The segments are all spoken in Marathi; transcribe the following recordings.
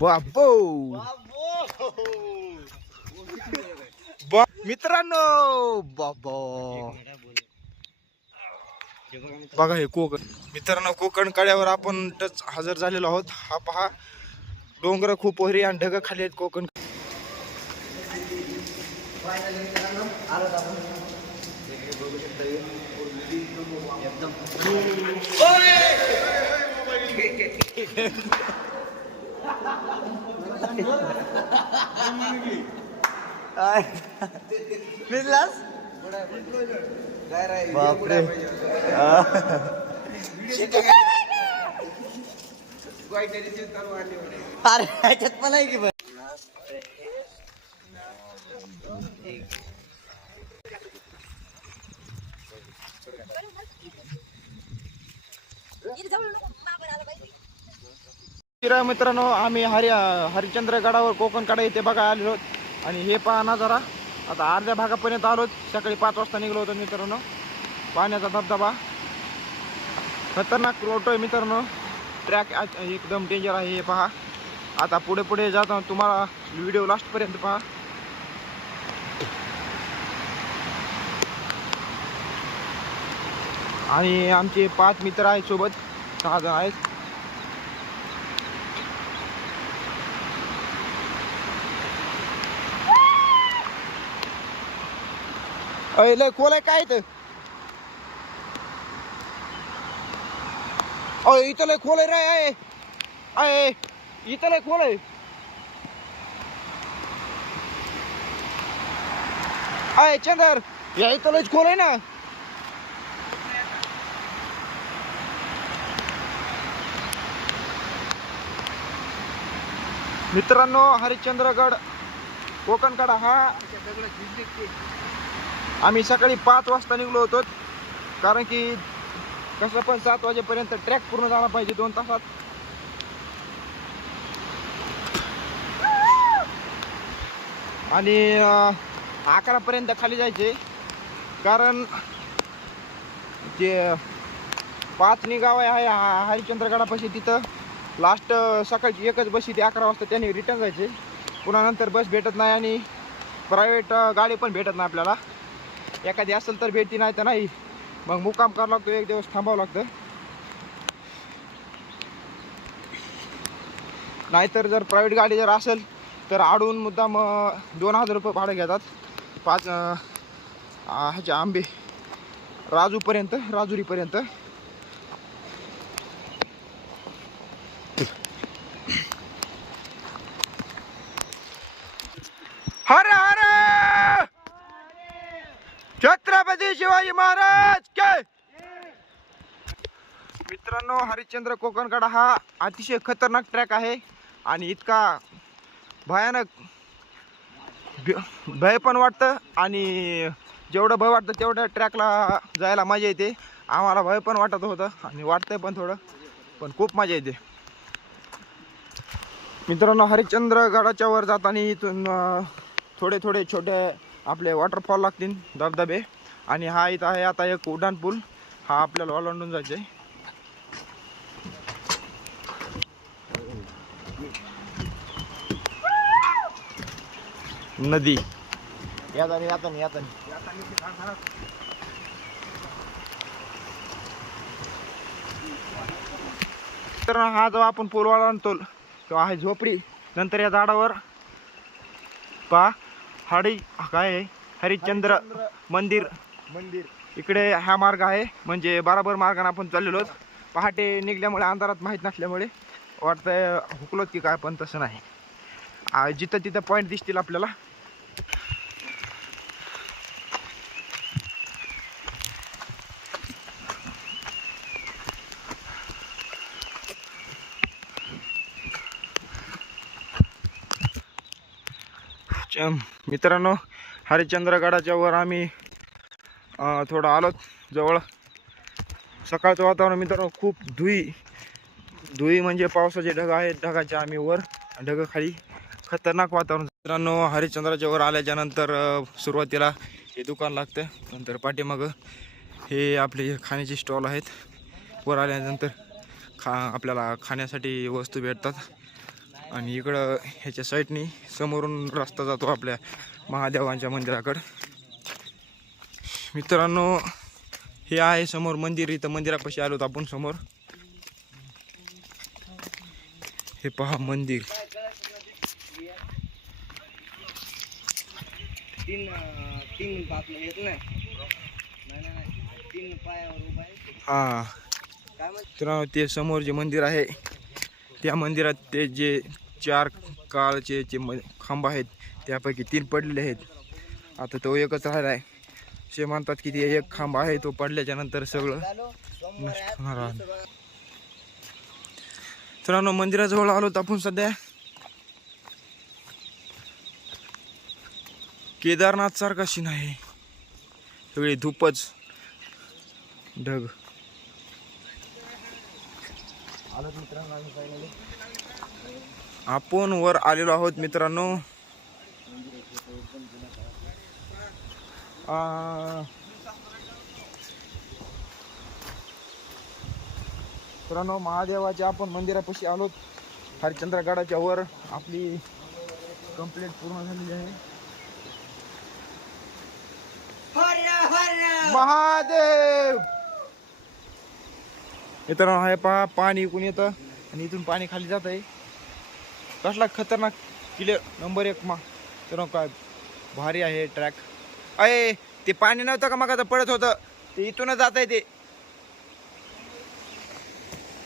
बाबो. बा मित्रांनो बाबा. बघा हे कोकण. मित्रांनो कोकण काड्यावर आपण टच हजर झालेलो आहोत. हा पहा डोंगर खूप वरी आणि ढग खाली आहेत कोकण. भिजलास बापरे. अरे ह्याच्यात पण आहे की बरं? मित्रांनो आम्ही हरि हरिचंद्रगडावर कोकणकडा इथे येथे बघा आलेलो आहोत. आणि हे पहा ना जरा आता अर्ध्या भागापर्यंत आलो सकाळी पाच वाजता निघलो होतो मित्रांनो. पाण्याचा धबधबा. खतरनाक रोट आहे मित्रांनो. ट्रॅक एकदम डेंजर आहे हे पहा. आता पुढे पुढे जाताना तुम्हाला व्हिडिओ लास्टपर्यंत पहा. आणि आमचे पाच मित्र आहेत सोबत. सहा जण आहेत. अय लय खोल आहे काय इथं? अय इथं लय खोल आहे रे अय अय इथं लय खोल आहे. अय चंदर या इथं लयच खोल आहे ना. मित्रांनो हरिश्चंद्रगड कोकणकडा हा. आम्ही सकाळी पाच वाजता निघलो होतो कारण की कसं पण सात वाजेपर्यंत ट्रॅक पूर्ण झाला पाहिजे दोन तासात. आणि अकरापर्यंत खाली जायचे कारण जे पाच निगाव आहे हा- हरिश्चंद्रगडापाशी तिथं लास्ट सकाळची एकच बस ती अकरा वाजता त्यांनी रिटर्न जायचे. पुन्हा नंतर बस भेटत नाही आणि प्रायव्हेट गाडी पण भेटत नाही आपल्याला. एखादी असेल तर भेटती नाही तर नाही. मग मुक्काम करावं लागतो एक दिवस थांबावं लागतं. नाहीतर जर प्रायव्हेट गाडी जर असेल तर आडून मुद्दाम मग दोन हजार रुपये भाडं घेतात. पाच ह्याच्या आंबे. राजूपर्यंत राजुरीपर्यंत. हर हर! छत्रपती शिवाजी महाराज काय मित्रांनो हरिश्चंद्र कोकणकडा हा अतिशय खतरनाक ट्रॅक आहे आणि इतका भयानक भय पण वाटतं आणि जेवढं भय वाटतं तेवढ्या ट्रॅकला जायला मजा येते. आम्हाला भय पण वाटत होतं आणि वाटतंय पण थोडं पण खूप मजा येते. मित्रांनो हरिश्चंद्र गडाच्या वर जाताना इथून थोडे थोडे छोटे आपले वॉटरफॉल लागतील धबधबे. आणि हा इथं आहे आता एक उड्डाण पूल. हा आपल्याला ओलांडून जायचे नदी. यातानी यातानी यातानी. तर हा जो आपण पूल ओलांडतो तो आहे झोपडी. नंतर या झाडावर पहा हाडी काय आहे? हरिश्चंद्र मंदिर. मंदिर. इकडे हा मार्ग आहे म्हणजे बराबर मार्गाने आपण चाललेलो पहाटे निघल्यामुळे अंधारात माहीत नसल्यामुळे वाटतंय हुकलोत की काय पण तसं नाही. जिथं तिथं पॉईंट दिसतील आपल्याला. च- मित्रांनो हरिश्चंद्रगडाच्या वर आम्ही थोडं आलोच जवळ. सकाळचं वातावरण मित्रांनो खूप धुई. धुई म्हणजे पावसाचे ढग आहेत ढगाच्या आम्ही वर ढग खाली. खतरनाक वातावरण. मित्रांनो हरिश्चंद्राच्या वर आल्याच्यानंतर सुरुवातीला हे दुकान लागतं नंतर पाठीमागं हे आपले खाण्याचे स्टॉल आहेत. वर आल्यानंतर खा आपल्याला खाण्यासाठी वस्तू भेटतात. आणि इकडं ह्याच्या साईडनी समोरून रस्ता जातो आपल्या महादेवांच्या मंदिराकडं. मित्रांनो हे आहे समोर मंदिर. इथं मंदिरापाशी आलो आपण समोर. हे पहा मंदिर. हा. मित्रांनो ते समोर जे मंदिर आहे त्या मंदिरात ते जे चार काळचे जे खांब आहेत त्यापैकी तीन पडलेले आहेत. आता तो एकच राहिला आहे असे म्हणतात की ते एक खांब आहे तो पडल्याच्या नंतर सगळं नष्ट होणार आहे. मित्रांनो मंदिराजवळ आलो आपण सध्या केदारनाथ सारखा सीन आहे. सगळी धूपच ढग. आपण वर आलेलो आहोत मित्रांनो. मित्रांनो महादेवाच्या आपण मंदिरापाशी आलोत हरिश्चंद्रगडाच्या वर आपली कंप्लेंट पूर्ण झालेली आहे. महादेव! मित्रांनो हे पहा पाणी इकून येतं आणि इथून पाणी खाली जात आहे. कसला खतरनाक किले नंबर एक मा तर काय भारी आहे ट्रॅक अय ते पाणी नव्हतं का मग आता पडत होतं? ते इथूनच जात आहे ते.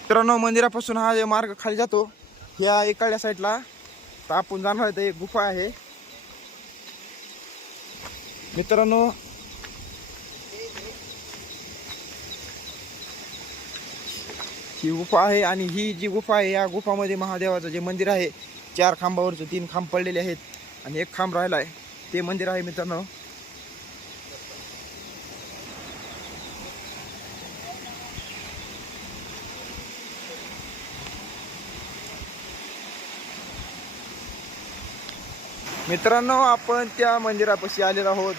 मित्रांनो मंदिरापासून हा मार्ग खाली जातो ह्या एकाड्या साईडला तर आपण जाणार आहे एक गुफा आहे. मित्रांनो ही गुफा आहे आणि ही जी गुफा आहे या गुफामध्ये महादेवाचं जे मंदिर आहे चार खांबावरचं तीन खांब पडलेले आहेत आणि एक खांब राहिला आहे ते मंदिर आहे मित्रांनो मित्रांनो आपण त्या मंदिरापाशी आलेलो आहोत.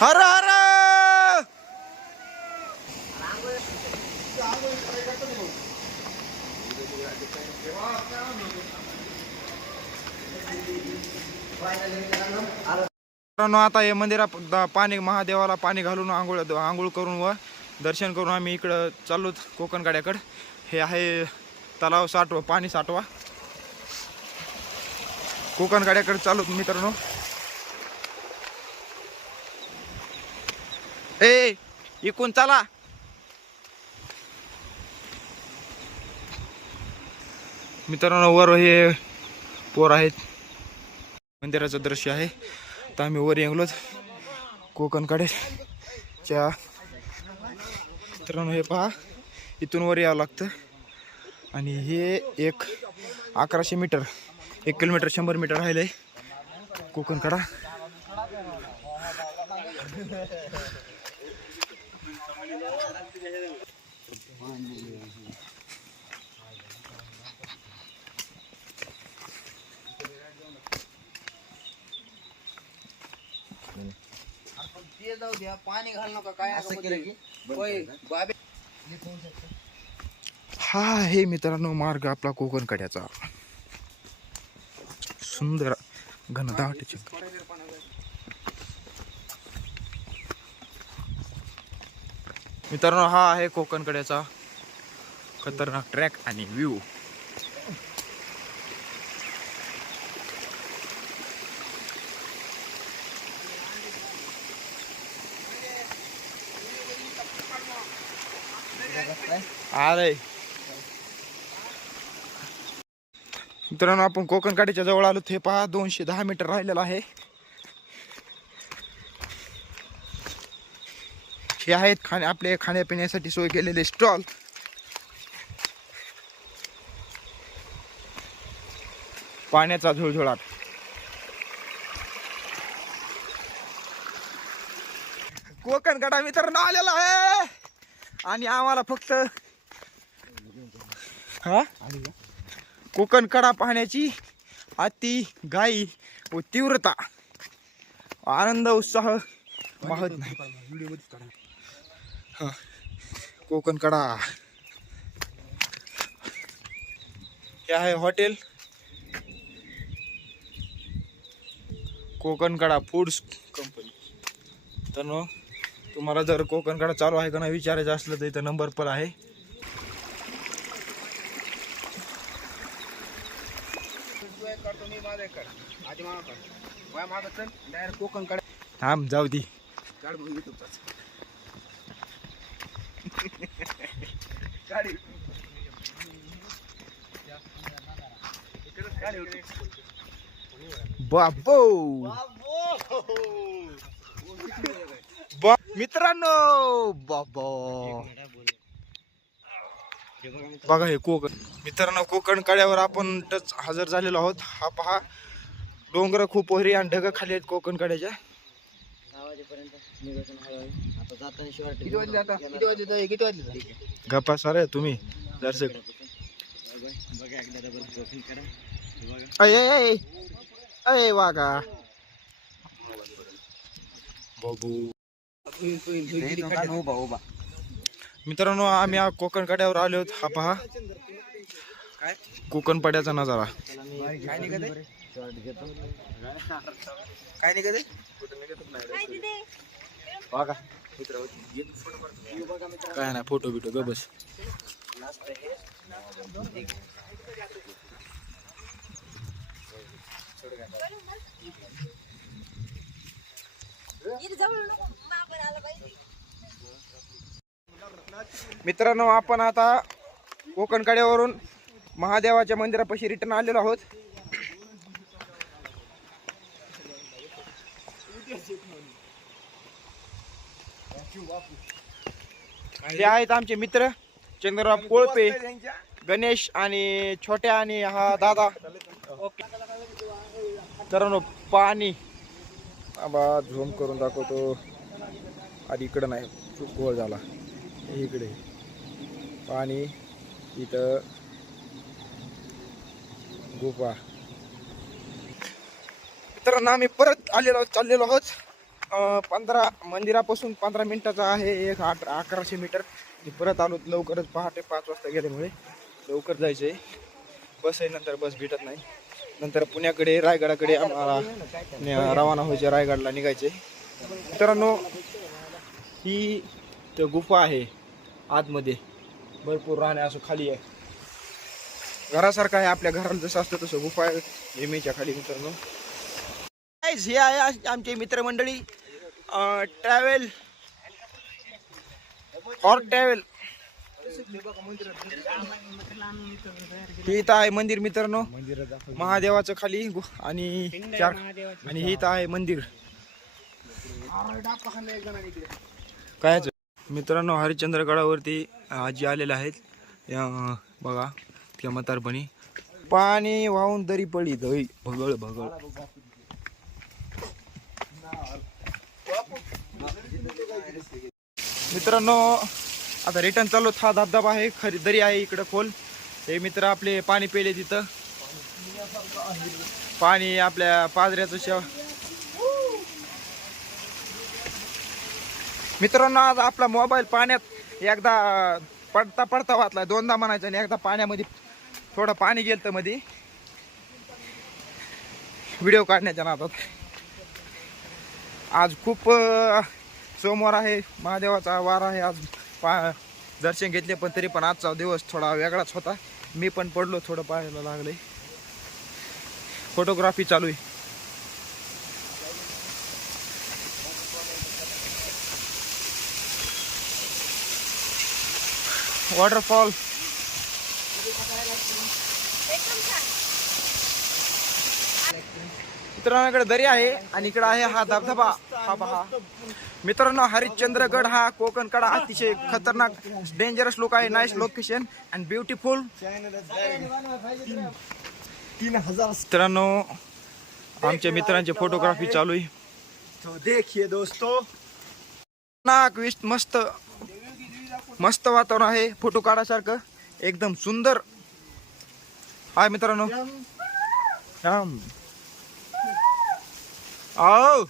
हर हर! मित्रांनो आता हे मंदिरा पाणी महादेवाला पाणी घालून आंघोळ आंघोळ करून व दर्शन करून आम्ही इकडं चाललो कोकण गाड्याकडं. हे आहे तलाव साठवा पाणी साठवा. कोकण गाड्याकडे चालू मित्रांनो. ए इकून चला. मित्रांनो वर हे पोर आहेत. मंदिराचं दृश्य आहे. तर आम्ही वर येंगलोच कोकणकडे च्या मित्रांनो हे पहा. इथून वर यावं लागतं. आणि हे एक अकराशे मीटर एक किलोमीटर शंभर मीटर राहिलंय. कोकणकडा ते जाऊ द्या पाणी घाल नका काय असं केलं की? हा आहे मित्रांनो मार्ग आपला कोकण कड्याचा सुंदर घनदाट मित्रांनो हा आहे कोकण कड्याचा खतरनाक ट्रॅक आणि व्ह्यू अरे मित्रांनो आपण कोकण काठीच्या जवळ आलो. ते पहा दोनशे दहा मीटर राहिलेलं आहे. हे आहेत खाणे आपले खाण्यापिण्यासाठी सोय केलेले स्टॉल. पाण्याचा झुळझुळाट. कोकण गडा मित्रांनो आलेला आहे. आणि आम्हाला फक्त हा? कोकण कडा पाहण्याची अति घाई व तीव्रता. आनंद उत्साह माहत नाही. हा. कोकण कडा. हे आहे hotel. Konkan Kada foods company. तर तुम्हाला जर कोकण कडा चालू आहे का नाही विचारायचं असलं तर इथं नंबर पण आहे करतो मी माझा कड आधी मामा कड वया मागं चल डायरेक्ट कोकण थांब जाऊ दे. काढ मग युट्यूबचाच काढ बाबो मित्रांनो बाबा. बघा हे कोकण. मित्रांनो कोकण कड्यावर आपण टच हजर झालेलो आहोत. हा पहा. डोंगर खूप वरी आणि ढग खाली आहेत कोकण कड्याच्या किती वाजले आता? किती वाजले तर किती वाजले तर? गप्पा सारे तुम्ही दर्शक. बघा. बघा अय वागा उभा मित्रांनो आम्ही कोकण कड्यावर आलो आहोत. हा पहा. काय? कोकण पड्याचा नजारा काय निघत आहे काय बघा. काय नाही फोटो बिटो ग बस. मित्रांनो आपण आता कोकण कड्यावरून महादेवाच्या मंदिरापाशी रिटर्न आलेलो आहोत. हे आहेत आमचे मित्र चंद्रराव कोळपे गणेश आणि छोट्या आणि हा दादा. तर पाणी. आबा झूम करून दाखवतो. आधी इकडं नाही खूप गोळ झाला. इकडे. पाणी इथं. गुफा. मित्रांनो आम्ही परत आलेलो चाललेलो आहोत. पंधरा मंदिरापासून पंधरा मिनिटाचा आहे एक आठ अकराशे मीटर. परत आलो लवकरच पहाटे पाच वाजता गेल्यामुळे लवकर जायचं आहे बस आहे नंतर बस भेटत नाही. नंतर पुण्याकडे रायगडाकडे आम्हाला रवाना व्हायचे रायगडला निघायचे. मित्रांनो ही तर गुफा आहे आतमध्ये. भरपूर राहणे असं खाली आहे. घरासारखं आहे आपल्या घराला जसं असतं तसं गुफा आहे नेहमीच्या खाली मित्रांनो. गाईज हे आहे आमचे मित्रमंडळी ट्रॅव्हल और ट्रॅव्हल हे इथं आहे मंदिर मित्रांनो. महादेवाचं खाली आणि चार आणि हे इथं आहे मंदिर. कायच मित्रांनो हरिश्चंद्रगडावरती आजी आलेले आहेत. बघा त्या म्हातारपणी. पाणी वाहून दरी पडी दही भगळ भगळ. मित्रांनो आता रिटर्न चालू हा धबधबा आहे खरी दरी आहे इकडं खोल. हे मित्र आपले पाणी पेले तिथं. पाणी आपल्या पाजऱ्याचं शेव. मित्रांनो आज आपला मोबाईल पाण्यात एकदा पडता पडता वाचला. दोनदा म्हणायचं आणि एकदा पाण्यामध्ये थोडं पाणी गेलं तर मध्ये व्हिडिओ काढण्याच्या नादात. आज खूप सोमवार आहे महादेवाचा वार आहे आज पा दर्शन घेतले पण तरी पण आजचा दिवस थोडा वेगळाच होता. मी पण पडलो थोडं पाहायला लागले. फोटोग्राफी चालू आहे. वॉटरफॉल. मित्रांकडे दरी आहे आणि इकडे आहे हा धबधबा. हा पहा. मित्रांनो हरिश्चंद्रगड हा कोकण कडा अतिशय खतरनाक डेंजरस लोक आहे. नाईस लोकेशन अँड ब्युटिफुल तीन हजार मित्रांनो आमच्या मित्रांची फोटोग्राफी चालू आहे. तो देखिए दोस्तों. नाक मस्त मस्त वातावरण आहे फोटो काढासारखं एकदम सुंदर. हाय मित्रांनो. आओ।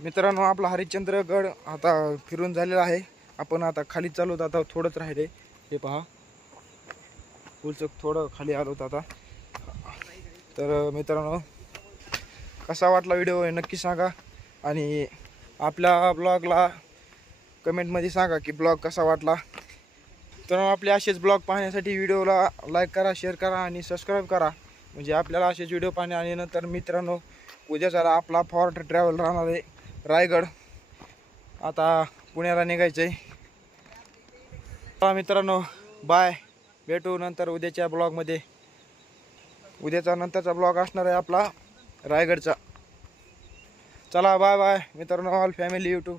मित्रांनो आपला हरिश्चंद्रगड आता फिरून झालेला आहे. आपण आता खाली चालवत आता थोडंच राहिले. हे पहा. उलचक थोडं खाली आलो आता. तर मित्रांनो कसा वाटला व्हिडिओ नक्की सांगा. आणि आपल्या ब्लॉगला कमेंटमध्ये सांगा की ब्लॉग कसा वाटला. तर आपले असेच ब्लॉग पाहण्यासाठी व्हिडिओला लाईक करा शेअर करा आणि सबस्क्राईब करा. म्हणजे आपल्याला असेच व्हिडिओ पाहणे आणि नंतर मित्रांनो उद्याचा आपला फॉर्ट ट्रॅव्हल राहणार आहे रायगड. आता पुण्याला निघायचं आहे मित्रांनो बाय भेटू नंतर उद्याच्या ब्लॉगमध्ये उद्याचा नंतरचा ब्लॉग असणार आहे आपला रायगडचा. चला बाय बाय मित्रांनो ऑल फॅमिली यूट्यूब